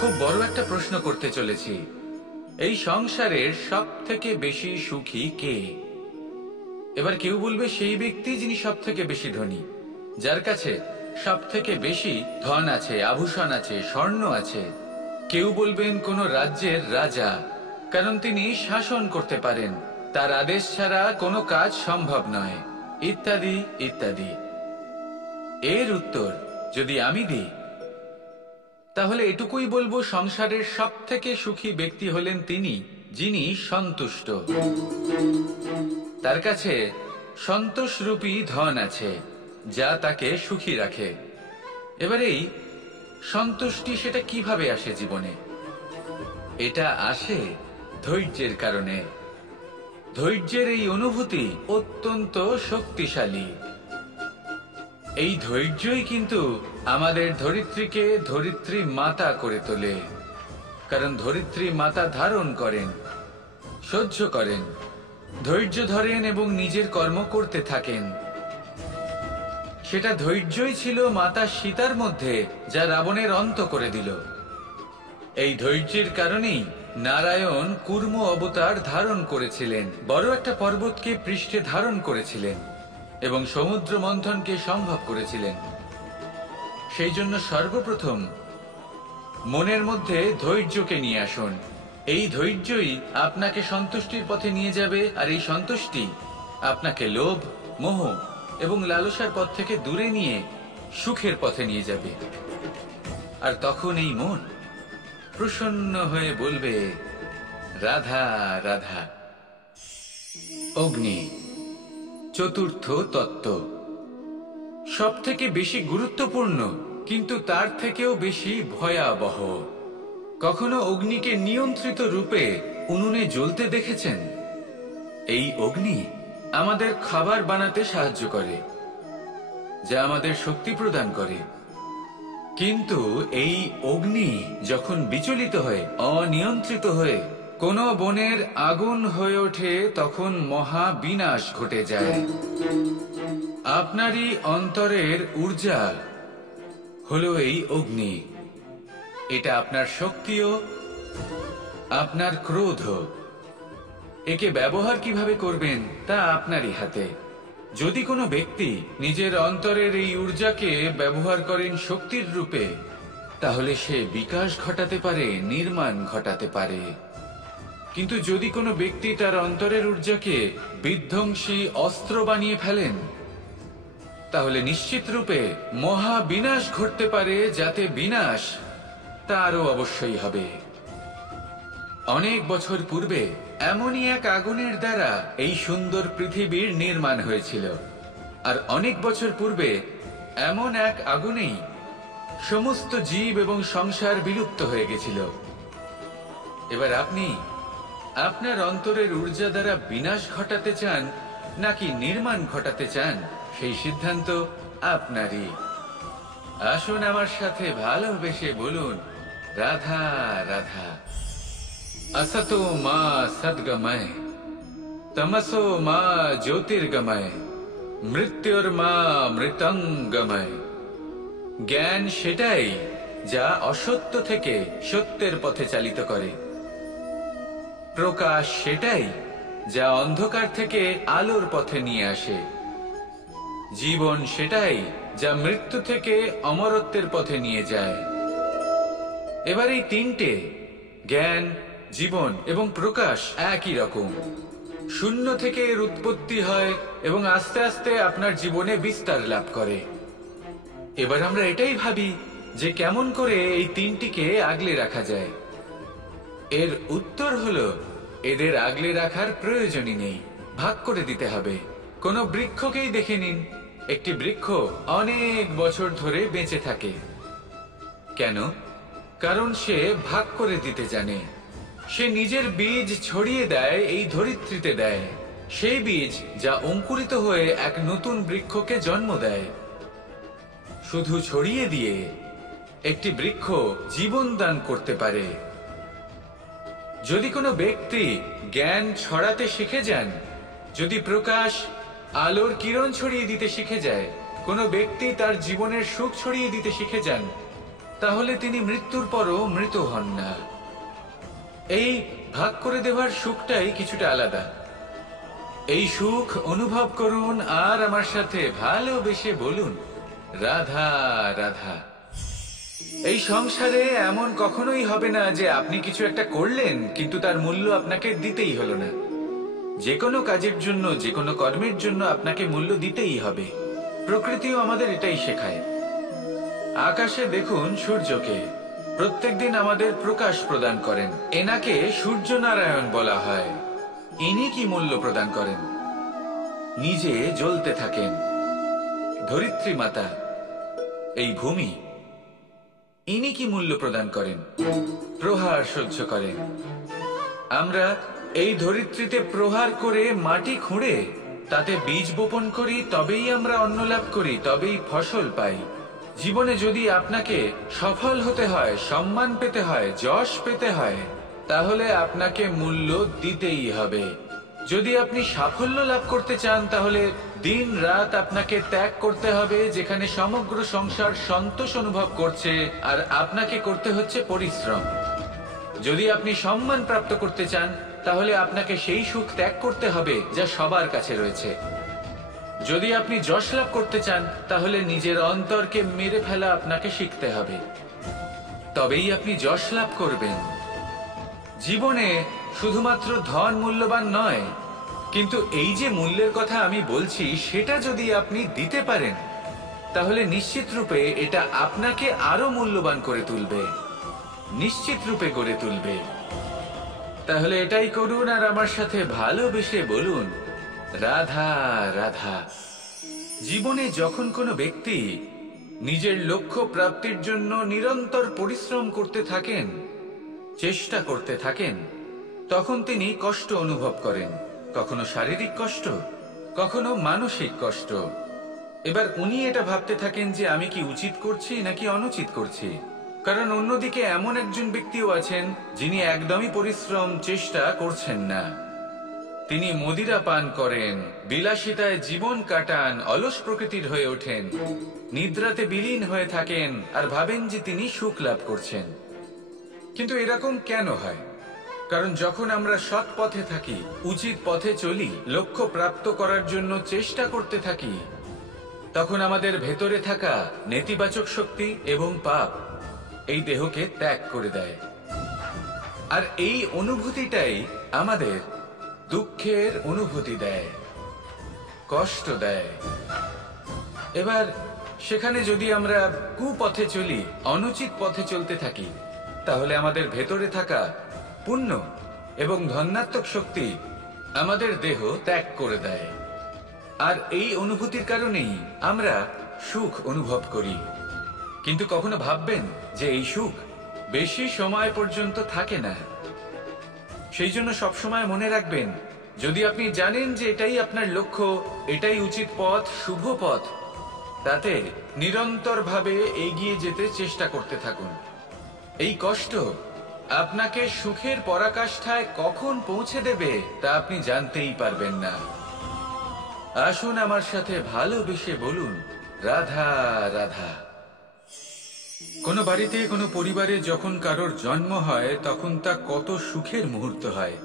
খুব বড় একটা প্রশ্ন করতে চলেছি। এই সংসারের সব থেকে বেশি সুখী কে? এবার কেউ বলবে সেই ব্যক্তি যিনি সব থেকে বেশি ধনী, যার কাছে সব থেকে বেশি ধন আছে, আভূষণ আছে, স্বর্ণ আছে। কেউ বলবেন কোন রাজ্যের রাজা, কারণ তিনি শাসন করতে পারেন, তার আদেশ ছাড়া কোনো কাজ সম্ভব নয়, ইত্যাদি ইত্যাদি। এর উত্তর যদি আমি দিই, তাহলে এটুকুই বলবো, সংসারের সব থেকে সুখী ব্যক্তি হলেন তিনি যিনি সন্তুষ্ট। তার কাছে সন্তোষরূপী ধন আছে, যা তাকে সুখী রাখে। এবার এই সন্তুষ্টি সেটা কিভাবে আসে জীবনে? এটা আসে ধৈর্যের কারণে। ধৈর্যের এই অনুভূতি অত্যন্ত শক্তিশালী। এই ধৈর্যই কিন্তু আমাদের ধরিত্রীকে ধরিত্রী মাতা করে তোলে, কারণ ধরিত্রী মাতা ধারণ করেন, সহ্য করেন, ধৈর্য ধরেন এবং নিজের কর্ম করতে থাকেন। সেটা ধৈর্যই ছিল মাতা সীতার মধ্যে, যা রাবণের অন্ত করে দিল। এই ধৈর্যের কারণেই নারায়ণ কুর্ম অবতার ধারণ করেছিলেন, বড় একটা পর্বতকে পৃষ্ঠে ধারণ করেছিলেন এবং সমুদ্র মন্থনকে সম্ভব করেছিলেন। সেই জন্য সর্বপ্রথম মনের মধ্যে ধৈর্যকে নিয়ে আসুন। এই ধৈর্যই আপনাকে সন্তুষ্টির পথে নিয়ে যাবে, আর এই সন্তুষ্টি আপনাকে লোভ, মোহ এবং লালসার পথ থেকে দূরে নিয়ে সুখের পথে নিয়ে যাবে। আর তখন এই মন প্রসন্ন হয়ে বলবে, রাধা রাধা। অগ্নি চতুর্থ তত্ত্ব, সব থেকে বেশি গুরুত্বপূর্ণ, কিন্তু তার থেকেও বেশি ভয়াবহ। কখনো অগ্নিকে নিয়ন্ত্রিত রূপে উনুনে জ্বলতে দেখেছেন? এই অগ্নি আমাদের খাবার বানাতে সাহায্য করে, যা আমাদের শক্তি প্রদান করে। কিন্তু এই অগ্নি যখন বিচলিত হয়ে, অনিয়ন্ত্রিত হয়ে কোনো বনের আগুন হয়ে ওঠে, তখন মহা বিনাশ ঘটে যায়। আপনারই অন্তরের ঊর্জা হলো এই অগ্নি। এটা আপনার শক্তিও, আপনার ক্রোধ। একে ব্যবহার কিভাবে করবেন তা আপনারই হাতে। যদি কোনো ব্যক্তি নিজের অন্তরের এই ঊর্জাকে ব্যবহার করেন শক্তির রূপে, তাহলে সে বিকাশ ঘটাতে পারে, নির্মাণ ঘটাতে পারে। কিন্তু যদি কোনো ব্যক্তি তার অন্তরের ঊর্জাকে বিধ্বংসী অস্ত্র বানিয়ে ফেলেন, তাহলে নিশ্চিত রূপে মহা বিনাশ ঘটতে পারে, যাতে বিনাশ তারও অবশ্যই হবে। অনেক বছর পূর্বে এমনই এক আগুনের দ্বারা এই সুন্দর পৃথিবীর নির্মাণ হয়েছিল, আর অনেক বছর পূর্বে এমন এক আগুনেই সমস্ত জীব এবং সংসার বিলুপ্ত হয়ে গেছিল। এবার আপনি আপনার অন্তরের ঊর্জা দ্বারা বিনাশ ঘটাতে চান নাকি নির্মাণ ঘটাতে চান, সেই সিদ্ধান্ত আপনারই। আসুন আমার সাথে ভালোবেসে বলুন, রাধা রাধা। असतो मा सद्गमय, तमसो मा ज्योतिर्गमय, मृत्युर्मा मृतंगमय। জ্ঞান সেটাই যা অসত্য থেকে সত্যের পথে চালিত করে। প্রকাশ সেটাই যা অন্ধকার থেকে আলোর পথে নিয়ে আসে। জীবন সেটাই যা মৃত্যু থেকে অমরত্বের পথে নিয়ে যায়। এবার এই তিনটে, জ্ঞান, জীবন এবং প্রকাশ, একই রকম। শূন্য থেকে এর উৎপত্তি হয় এবং আস্তে আস্তে আপনার জীবনে বিস্তার লাভ করে। এবার আমরা এটাই ভাবি যে কেমন করে এই তিনটিকে আগলে রাখা যায়। এর উত্তর হলো, এদের আগলে রাখার প্রয়োজনই নেই, ভাগ করে দিতে হবে। কোনো বৃক্ষকেই দেখে নিন, একটি বৃক্ষ অনেক বছর ধরে বেঁচে থাকে। কেন? কারণ সে ভাগ করে দিতে জানে। সে নিজের বীজ ছড়িয়ে দেয়, এই ধরিত্রীতে দেয়, সেই বীজ যা অঙ্কুরিত হয়ে এক নতুন বৃক্ষকে জন্ম দেয়। শুধু ছড়িয়ে দিয়ে একটি বৃক্ষ জীবন দান করতে পারে। যদি কোনো ব্যক্তি জ্ঞান ছড়াতে শিখে যান, যদি প্রকাশ, আলোর কিরণ ছড়িয়ে দিতে শিখে যায়, কোনো ব্যক্তি তার জীবনের সুখ ছড়িয়ে দিতে শিখে যান, তাহলে তিনি মৃত্যুর পরও মৃত হন না। এই ভাগ করে দেওয়ার সুখটাই কিছুটা আলাদা। এই সুখ অনুভব করুন আর আমার সাথে ভালোবেসে বলুন, রাধা রাধা। এই সংসারে এমন কখনোই হবে না যে আপনি কিছু একটা করলেন কিন্তু তার মূল্য আপনাকে দিতেই হলো না। যে কোনো কাজের জন্য, যে কোনো কর্মের জন্য আপনাকে মূল্য দিতেই হবে। প্রকৃতিও আমাদের এটাই শেখায়। আকাশে দেখুন সূর্যকে, প্রত্যেকদিন আমাদের প্রকাশ প্রদান করেন। এনাকে সূর্য নারায়ণ বলা হয়। ইনি কি মূল্য প্রদান করেন? নিজে জ্বলতে থাকেন। ধরিত্রী মাতা, এই ভূমি, ইনি কি মূল্য প্রদান করেন? প্রহার সহ্য করেন। আমরা এই ধরিত্রীতে প্রহার করে মাটি খুঁড়ে তাতে বীজ বপন করি, তবেই আমরা অন্ন লাভ করি, তবেই ফসল পাই। জীবনে যদি আপনাকে সফল হতে হয়, সম্মান পেতে হয়, যশ পেতে হয়, তাহলে আপনাকে মূল্য দিতেই হবে। যদি আপনি সাফল্য লাভ করতে চান তাহলে দিন রাত আপনাকে ত্যাগ করতে হবে, যেখানে সমগ্র সংসার সন্তোষ অনুভব করছে আর আপনাকে করতে হচ্ছে পরিশ্রম। যদি আপনি সম্মান প্রাপ্ত করতে চান তাহলে আপনাকে সেই সুখ ত্যাগ করতে হবে যা সবার কাছে রয়েছে। যদি আপনি যশ লাভ করতে চান তাহলে নিজের অন্তরকে মেরে ফেলা আপনাকে শিখতে হবে, তবেই আপনি যশ লাভ করবেন। জীবনে শুধুমাত্র ধন মূল্যবান নয়, কিন্তু এই যে মূল্যের কথা আমি বলছি সেটা যদি আপনি দিতে পারেন তাহলে নিশ্চিত রূপে এটা আপনাকে আরো মূল্যবান করে তুলবে, নিশ্চিত রূপে গড়ে তুলবে। তাহলে এটাই করুন আর আমার সাথে ভালোবেসে বলুন, রাধা রাধা। জীবনে যখন কোনো ব্যক্তি নিজের লক্ষ্য প্রাপ্তির জন্য নিরন্তর পরিশ্রম করতে থাকেন, চেষ্টা করতে থাকেন, তখন তিনি কষ্ট অনুভব করেন। কখনো শারীরিক কষ্ট, কখনো মানসিক কষ্ট। এবার উনি এটা ভাবতে থাকেন যে আমি কি উচিত করছি নাকি অনুচিত করছি। কারণ অন্যদিকে এমন একজন ব্যক্তিও আছেন যিনি একদমই পরিশ্রম চেষ্টা করছেন না। তিনি মদিরা পান করেন, বিলাসিতায় জীবন কাটান, অলস প্রকৃতির হয়ে ওঠেন, নিদ্রাতে বিলীন হয়ে থাকেন আর ভাবেন যে তিনি সুখ লাভ করছেন। কিন্তু এরকম কেন হয়? কারণ যখন আমরা সৎ পথে থাকি, উচিত পথে চলি, লক্ষ্য প্রাপ্ত করার জন্য চেষ্টা করতে থাকি, তখন আমাদের ভেতরে থাকা নেতিবাচক শক্তি এবং পাপ এই দেহকে ত্যাগ করে দেয়। আর এই অনুভূতিটাই আমাদের দুঃখের অনুভূতি দেয়, কষ্ট দেয়। এবার সেখানে যদি আমরা কুপথে চলি, অনুচিত পথে চলতে থাকি, তাহলে আমাদের ভেতরে থাকা পুণ্য এবং ধনাত্মক শক্তি আমাদের দেহ ত্যাগ করে দেয়। আর এই অনুভূতির কারণেই আমরা সুখ অনুভব করি। কিন্তু কখনো ভাববেন যে এই সুখ বেশি সময় পর্যন্ত থাকে না। সেই জন্য সবসময় মনে রাখবেন, যদি আপনি জানেন যে এটাই আপনার লক্ষ্য, এটাই উচিত পথ, শুভ পথ, তাতে নিরন্তরভাবে এগিয়ে যেতে চেষ্টা করতে থাকুন। এই কষ্ট আপনাকে সুখের পরাকাষ্ঠায় কখন পৌঁছে দেবে তা আপনি জানতেই পারবেন না। আসুন আমার সাথে ভালোবেসে বলুন, রাধা রাধা। কোনো বাড়িতে, কোনো পরিবারে যখন কারোর জন্ম হয় তখন তা কত সুখের মুহূর্ত হয়।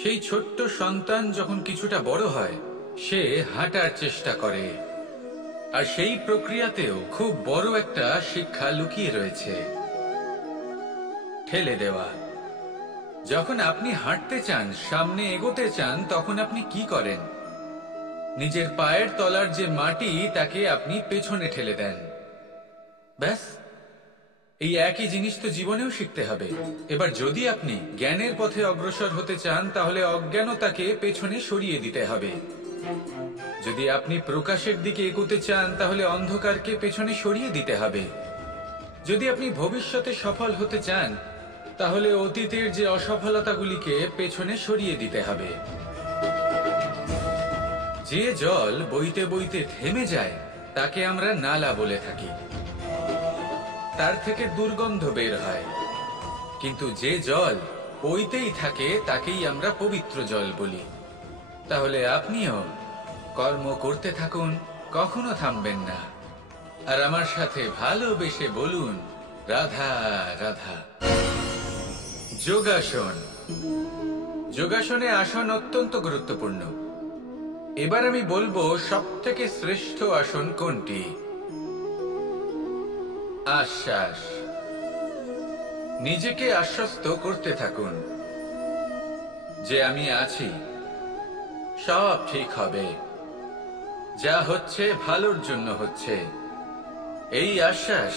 সেই ছোট্ট সন্তান যখন কিছুটা বড় হয়, সে হাঁটার চেষ্টা করে। আর সেই প্রক্রিয়াতেও খুব বড় একটা শিক্ষা লুকিয়ে রয়েছে, ঠেলে দেওয়া। যখন আপনি হাঁটতে চান, সামনে এগোতে চান, তখন আপনি কি করেন? নিজের পায়ের তলার যে মাটি তাকে আপনি পেছনে ঠেলে দেন। ব্যাস, এই একই জিনিস তো জীবনেও শিখতে হবে। এবার যদি আপনি জ্ঞানের পথে অগ্রসর হতে চান তাহলে অজ্ঞানতাকে পেছনে সরিয়ে দিতে হবে। যদি আপনি প্রকাশের দিকে এগোতে চান তাহলে অন্ধকারকে পেছনে সরিয়ে দিতে হবে। যদি আপনি ভবিষ্যতে সফল হতে চান তাহলে অতীতের যে অসফলতাগুলিকে পেছনে সরিয়ে দিতে হবে। যে জল বইতে বইতে থেমে যায় তাকে আমরা নালা বলে থাকি, তার থেকে দুর্গন্ধ বের হয়। কিন্তু যে জল বইতেই থাকে তাকেই আমরা পবিত্র জল বলি। তাহলে আপনিও কর্ম করতে থাকুন, কখনো থামবেন না। আর আমার সাথে ভালোবেসে বলুন, রাধা রাধা। যোগাসন। যোগাসনে আসন অত্যন্ত গুরুত্বপূর্ণ। এবার আমি বলবো সব থেকে শ্রেষ্ঠ আসন কোনটি। আশ্বাস। নিজেকে আশ্বস্ত করতে থাকুন যে আমি আছি, সব ঠিক হবে, যা হচ্ছে ভালোর জন্য হচ্ছে। এই আশ্বাস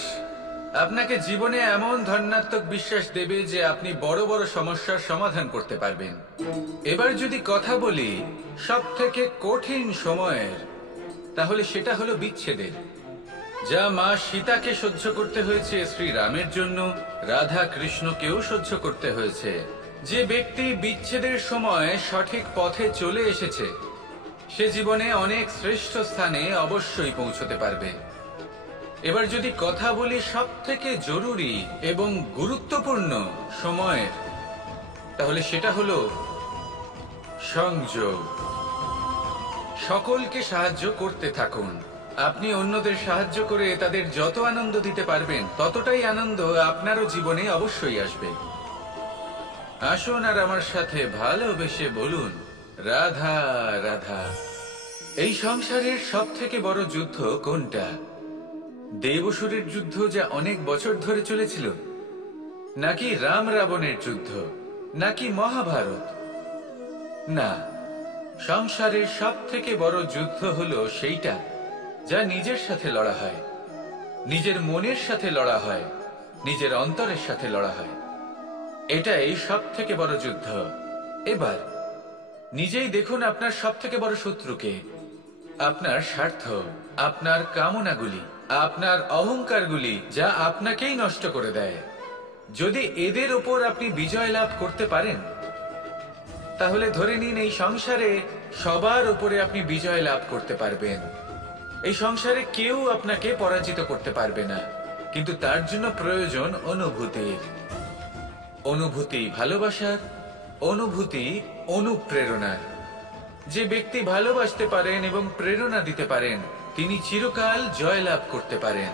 আপনাকে জীবনে এমন ধনাত্মক বিশ্বাস দেবে যে আপনি বড় বড় সমস্যার সমাধান করতে পারবেন। এবার যদি কথা বলি সব থেকে কঠিন সময়ের, তাহলে সেটা হলো বিচ্ছেদের। যা মা সীতাকে সহ্য করতে হয়েছে শ্রীরামের জন্য, রাধা কৃষ্ণকেও সহ্য করতে হয়েছে। যে ব্যক্তি বিচ্ছেদের সময় সঠিক পথে চলে এসেছে, সে জীবনে অনেক শ্রেষ্ঠ স্থানে অবশ্যই পৌঁছতে পারবে। এবার যদি কথা বলি সব থেকে জরুরি এবং গুরুত্বপূর্ণ সময়ের, তাহলে সেটা হলো সংযোগ। সকলকে সাহায্য করতে থাকুন। আপনি অন্যদের সাহায্য করে তাদের যত আনন্দ দিতে পারবেন, ততটাই আনন্দ আপনারও জীবনে অবশ্যই আসবে। আসুন আর আমার সাথে ভালোবেসে বলুন, রাধা রাধা। এই সংসারের সব থেকে বড় যুদ্ধ কোনটা? দেব-অসুরের যুদ্ধ, যা অনেক বছর ধরে চলেছিল, নাকি রাম রাবণের যুদ্ধ, নাকি মহাভারত? না, সংসারের সব থেকে বড় যুদ্ধ হলো সেইটা যা নিজের সাথে লড়া হয়, নিজের মনের সাথে লড়া হয়, নিজের অন্তরের সাথে লড়া হয়। এটাই সব থেকে বড় যুদ্ধ। এবার নিজেই দেখুন আপনার সব থেকে বড় শত্রুকে। আপনার স্বার্থ, আপনার কামনাগুলি, আপনার অহংকারগুলি, যা আপনাকেই নষ্ট করে দেয়। যদি এদের ওপর আপনি বিজয় লাভ করতে পারেন, তাহলে ধরে নিন এই সংসারে সবার উপরে আপনি বিজয় লাভ করতে পারবেন। এই সংসারে কেউ আপনাকে পরাজিত করতে পারবে না। কিন্তু তার জন্য প্রয়োজন অনুভূতির। অনুভূতি ভালোবাসার, অনুভূতি অনুপ্রেরণার। যে ব্যক্তি ভালোবাসতে পারেন এবং প্রেরণা দিতে পারেন, তিনি চিরকাল জয়লাভ করতে পারেন।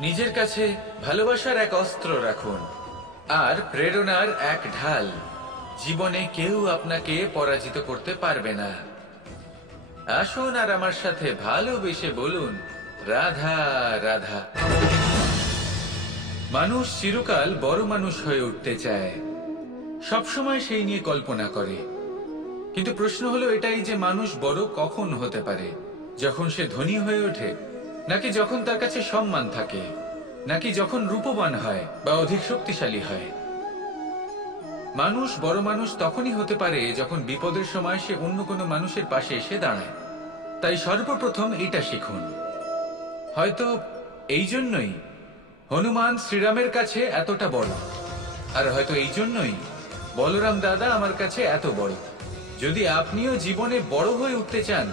নিজের কাছে ভালোবাসার এক অস্ত্র রাখুন আর প্রেরণার এক ঢাল। জীবনে কেউ আপনাকে পরাজিত করতে পারবে না। আসুন আর আমার সাথে ভালোবেসে বলুন, রাধা রাধা। মানুষ চিরকাল বড় মানুষ হয়ে উঠতে চায়, সবসময় সেই নিয়ে কল্পনা করে। কিন্তু প্রশ্ন হলো এটাই যে মানুষ বড় কখন হতে পারে? যখন সে ধনী হয়ে ওঠে, নাকি যখন তার কাছে সম্মান থাকে, নাকি যখন রূপবান হয় বা অধিক শক্তিশালী হয়? মানুষ বড় মানুষ তখনই হতে পারে যখন বিপদের সময় সে অন্য কোনো মানুষের পাশে এসে দাঁড়ায়। তাই সর্বপ্রথম এটা শিখুন। হয়তো এই জন্যই হনুমান শ্রীরামের কাছে এতটা বড়, আর হয়তো এই জন্যই বলরাম দাদা আমার কাছে এত বড়। যদি আপনিও জীবনে বড় হয়ে উঠতে চান,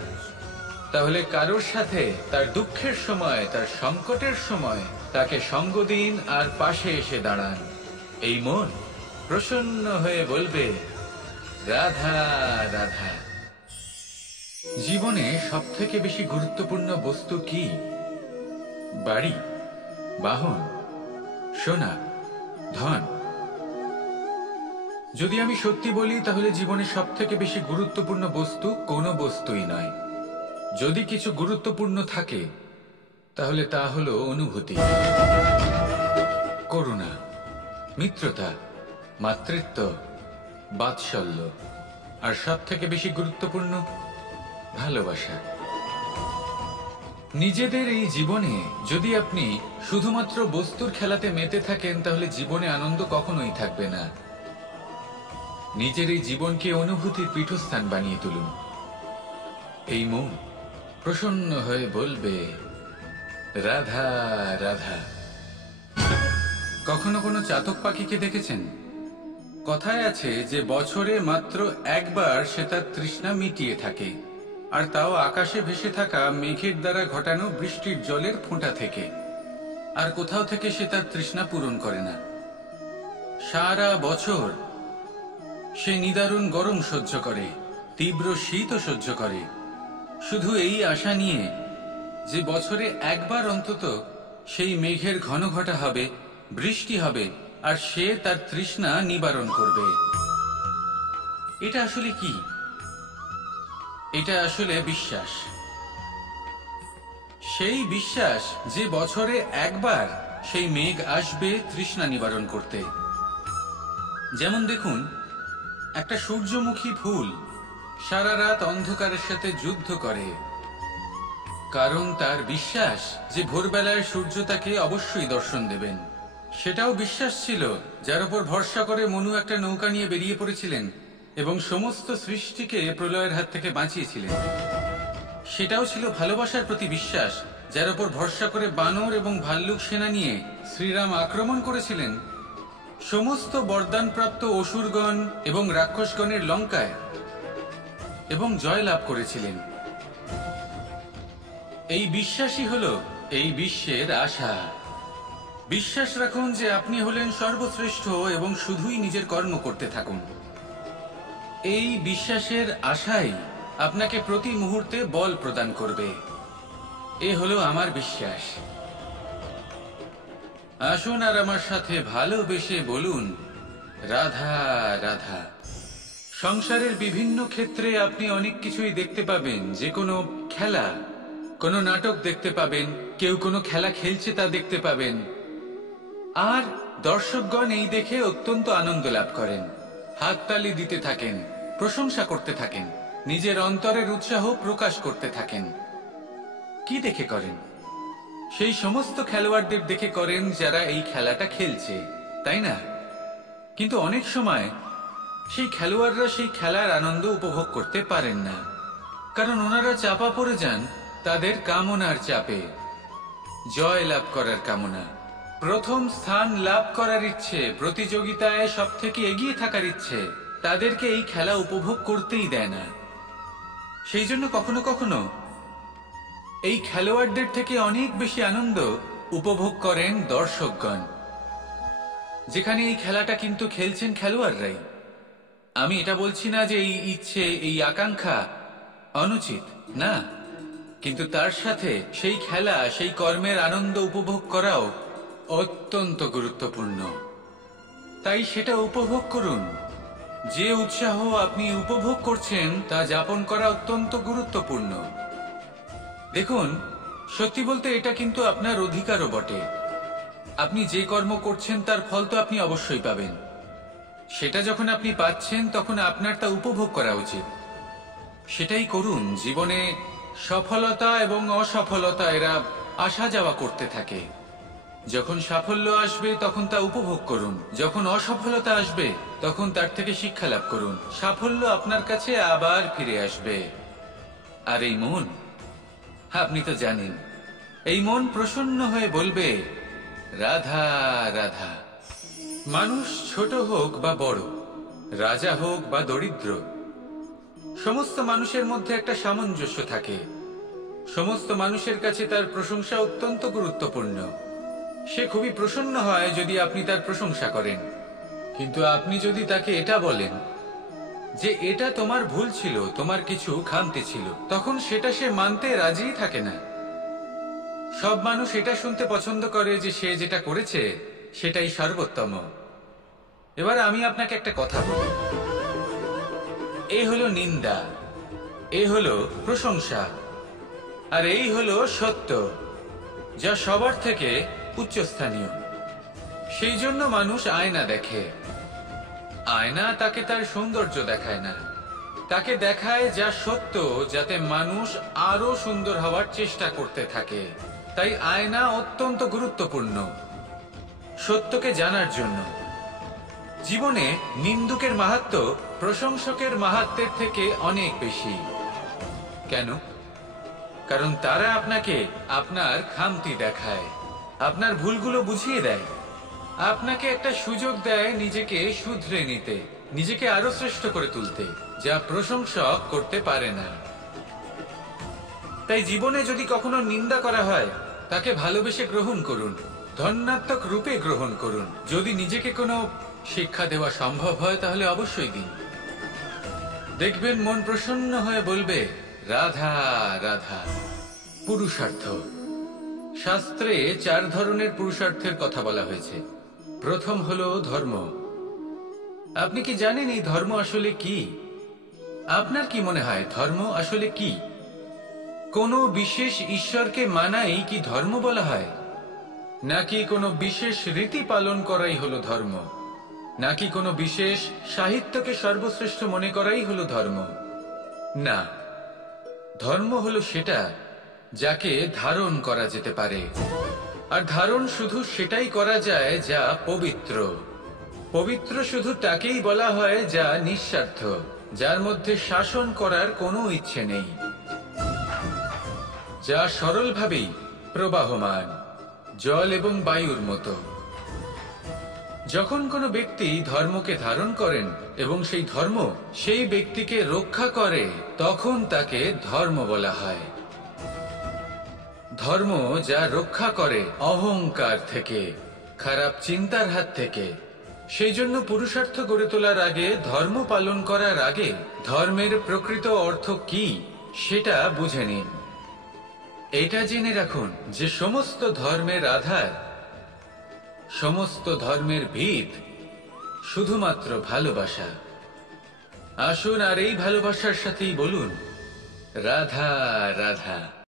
তাহলে কারোর সাথে তার দুঃখের সময়, তার সংকটের সময় তাকে সঙ্গ দিন আর পাশে এসে দাঁড়ান। এই মন প্রসন্ন হয়ে বলবে, রাধা রাধা। জীবনে সব থেকে বেশি গুরুত্বপূর্ণ বস্তু কি? বাড়ি, বাহন, সোনা, ধন। যদি আমি সত্যি বলি, তাহলে জীবনে সব থেকে বেশি গুরুত্বপূর্ণ বস্তু কোনো বস্তুই নয়। যদি কিছু গুরুত্বপূর্ণ থাকে, তাহলে তা হলো অনুভূতি, করুণা, মিত্রতা, মাতৃত্ব, বাৎসল্য, আর সব থেকে বেশি গুরুত্বপূর্ণ ভালোবাসা। নিজেদের এই জীবনে যদি আপনি শুধুমাত্র বস্তুর খেলাতে মেতে থাকেন, তাহলে জীবনে আনন্দ কখনোই থাকবে না। নিজের এই জীবনকে অনুভূতির পীঠস্থান বানিয়ে তুলুন। এই মন প্রসন্ন হয়ে বলবে, রাধা রাধা। কখনো কোনো চাতক পাখিকে দেখেছেন? কথায় আছে যে বছরে মাত্র একবার সে তার তৃষ্ণা মিটিয়ে থাকে, আর তাও আকাশে ভেসে থাকা মেঘের দ্বারা ঘটানো বৃষ্টির জলের ফোঁটা থেকে। আর কোথাও থেকে সে তার তৃষ্ণা পূরণ করে না। সারা বছর সে নিদারুণ গরম সহ্য করে, তীব্র শীতও সহ্য করে, শুধু এই আশা নিয়ে যে বছরে একবার অন্তত সেই মেঘের ঘন ঘটা হবে, বৃষ্টি হবে, আর সে তার তৃষ্ণা নিবারণ করবে। এটা আসলে কি? এটা আসলে বিশ্বাস। সেই বিশ্বাস যে বছরে একবার সেই মেঘ আসবে তৃষ্ণা নিবারণ করতে। যেমন দেখুন, একটা সূর্যমুখী ফুল সারা রাত অন্ধকারের সাথে যুদ্ধ করে, কারণ তার বিশ্বাস যে ভোরবেলায় সূর্য তাকে অবশ্যই দর্শন দেবেন। সেটাও বিশ্বাস ছিল যার উপর ভরসা করে মনু একটা নৌকা নিয়ে বেরিয়ে পড়েছিলেন এবং সমস্ত সৃষ্টিকে প্রলয়ের হাত থেকে বাঁচিয়েছিলেন। সেটাও ছিল ভালোবাসার প্রতি বিশ্বাস, যার উপর ভরসা করে বানর এবং ভাল্লুক সেনা নিয়ে শ্রীরাম আক্রমণ করেছিলেন সমস্ত বরদানপ্রাপ্ত অসুরগণ এবং রাক্ষসগণের লঙ্কায় এবং জয় লাভ করেছিলেন। এই বিশ্বাসই হল এই বিশ্বের আশা। বিশ্বাস রাখুন যে আপনি হলেন সর্বশ্রেষ্ঠ এবং শুধুই নিজের কর্ম করতে থাকুন। এই বিশ্বাসের আশাই আপনাকে প্রতি মুহূর্তে বল প্রদান করবে। এ হলো আমার বিশ্বাস। আসুন আর আমার সাথে ভালোবেসে বলুন, রাধা রাধা। সংসারের বিভিন্ন ক্ষেত্রে আপনি অনেক কিছুই দেখতে পাবেন, যে কোনো খেলা, কোনো নাটক দেখতে পাবেন, কেউ কোনো খেলা খেলছে তা দেখতে পাবেন, আর দর্শকগণ এই দেখে অত্যন্ত আনন্দ লাভ করেন, হাততালি দিতে থাকেন, প্রশংসা করতে থাকেন, নিজের অন্তরের উৎসাহ প্রকাশ করতে থাকেন। কি দেখে করেন? সেই সমস্ত খেলোয়াড়দের দেখে করেন যারা এই খেলাটা খেলছে, তাই না? কিন্তু অনেক সময় সেই খেলোয়াড়রা সেই খেলার আনন্দ উপভোগ করতে পারেন না, কারণ ওনারা চাপা পড়ে যান তাদের কামনার চাপে। জয় লাভ করার কামনা, প্রথম স্থান লাভ করার ইচ্ছে, প্রতিযোগিতায় সব থেকে এগিয়ে থাকার ইচ্ছে তাদেরকে এই খেলা উপভোগ করতেই দেয় না। সেই জন্য কখনো কখনো এই খেলোয়াড়দের থেকে অনেক বেশি আনন্দ উপভোগ করেন দর্শকগণ, যেখানে এই খেলাটা কিন্তু খেলছেন খেলোয়াড়রাই। আমি এটা বলছি না যে এই ইচ্ছে, এই আকাঙ্ক্ষা অনুচিত না, কিন্তু তার সাথে সেই খেলা, সেই কর্মের আনন্দ উপভোগ করাও অত্যন্ত গুরুত্বপূর্ণ। তাই সেটা উপভোগ করুন। যে উৎসাহ আপনি উপভোগ করছেন তা যাপন করা অত্যন্ত গুরুত্বপূর্ণ। দেখুন, সত্যি বলতে এটা কিন্তু আপনার অধিকারও বটে। আপনি যে কর্ম করছেন তার ফল তো আপনি অবশ্যই পাবেন। সেটা যখন আপনি পাচ্ছেন তখন আপনার তা উপভোগ করা উচিত। সেটাই করুন। জীবনে সফলতা এবং অসফলতা এরা আসা যাওয়া করতে থাকে। যখন সাফল্য আসবে তখন তা উপভোগ করুন, যখন অসফলতা আসবে তখন তার থেকে শিক্ষা লাভ করুন। সাফল্য আপনার কাছে আবার ফিরে আসবে। আর এই মন, আপনি তো জানেন, এই মন প্রসন্ন হয়ে বলবে, রাধা রাধা। মানুষ ছোট হোক বা বড়, রাজা হোক বা দরিদ্র, সমস্ত মানুষের মধ্যে একটা সামঞ্জস্য থাকে। সমস্ত মানুষের কাছে তার প্রশংসা অত্যন্ত গুরুত্বপূর্ণ। সে খুবই প্রসন্ন হয় যদি আপনি তার প্রশংসা করেন, কিন্তু আপনি যদি তাকে এটা বলেন যে এটা তোমার ভুল ছিল, তোমার কিছু খামতি ছিল, তখন সেটা সে মানতে রাজিই থাকে না। সব মানুষ এটা শুনতে পছন্দ করে যে সে যেটা করেছে সেটাই সর্বোত্তম। এবার আমি আপনাকে একটা কথা বলি, এই হলো নিন্দা, এই হলো প্রশংসা, আর এই হলো সত্য, যা সবার থেকে উচ্চস্থানীয়। সেই জন্য মানুষ আয়না দেখে। আয়না তাকে তার সৌন্দর্য দেখায় না, তাকে দেখায় যা সত্য, যাতে মানুষ আরো সুন্দর হওয়ার চেষ্টা করতে থাকে। তাই আয়না অত্যন্ত গুরুত্বপূর্ণ সত্যকে জানার জন্য। জীবনে নিন্দুকের মাহাত্ম্য প্রশংসকের মাহাত্ম্যের থেকে অনেক বেশি। কেন? কারণ তারা আপনাকে আপনার খামতি দেখায়, আপনার ভুলগুলো বুঝিয়ে দেয়, আপনাকে একটা সুযোগ দেয় নিজেকে শুধরে নিতে, নিজেকে আরো শ্রেষ্ঠ করে তুলতে, যা প্রশংসক করতে পারে না। তাই জীবনে যদি কখনো নিন্দা করা হয়, তাকে ভালোবেসে গ্রহণ করুন, ধন্যাত্মক রূপে গ্রহণ করুন। যদি নিজেকে কোনো শিক্ষা দেওয়া সম্ভব হয় তাহলে অবশ্যই দিন। দেখবেন মন প্রসন্ন হয়ে বলবে, রাধা রাধা। পুরুষার্থ, শাস্ত্রে 4 ধরনের পুরুষার্থের কথা বলা হয়েছে। প্রথম হলো ধর্ম। আপনি কি জানেন এই ধর্ম আসলে কি? আপনার কি মনে হয় ধর্ম আসলে কি? কোনো বিশেষ ঈশ্বরকে মানাই কি ধর্ম বলা হয়? নাকি কোনো বিশেষ রীতি পালন করাই হলো ধর্ম? নাকি কোনো বিশেষ সাহিত্যকে সর্বশ্রেষ্ঠ মনে করাই হলো ধর্ম? না, ধর্ম হলো সেটা যাকে ধারণ করা যেতে পারে। আর ধারণ শুধু সেটাই করা যায় যা পবিত্র। পবিত্র শুধু তাকেই বলা হয় যা নিঃস্বার্থ, যার মধ্যে শাসন করার কোনো ইচ্ছে নেই, যা সরলভাবেই প্রবাহমান, জল এবং বায়ুর মতো। যখন কোনো ব্যক্তি ধর্মকে ধারণ করেন এবং সেই ধর্ম সেই ব্যক্তিকে রক্ষা করে, তখন তাকে ধর্ম বলা হয়। ধর্ম যা রক্ষা করে অহংকার থেকে, খারাপ চিন্তার হাত থেকে। সেই জন্য পুরুষার্থ গড়ে তোলার আগে, ধর্ম পালন করার আগে ধর্মের প্রকৃত অর্থ কি সেটা বুঝে নিন। এটা জেনে রাখুন যে সমস্ত ধর্মের আধার, সমস্ত ধর্মের ভিত শুধুমাত্র ভালোবাসা। আসুন আর এই ভালোবাসার সাথেই বলুন রাধা রাধা।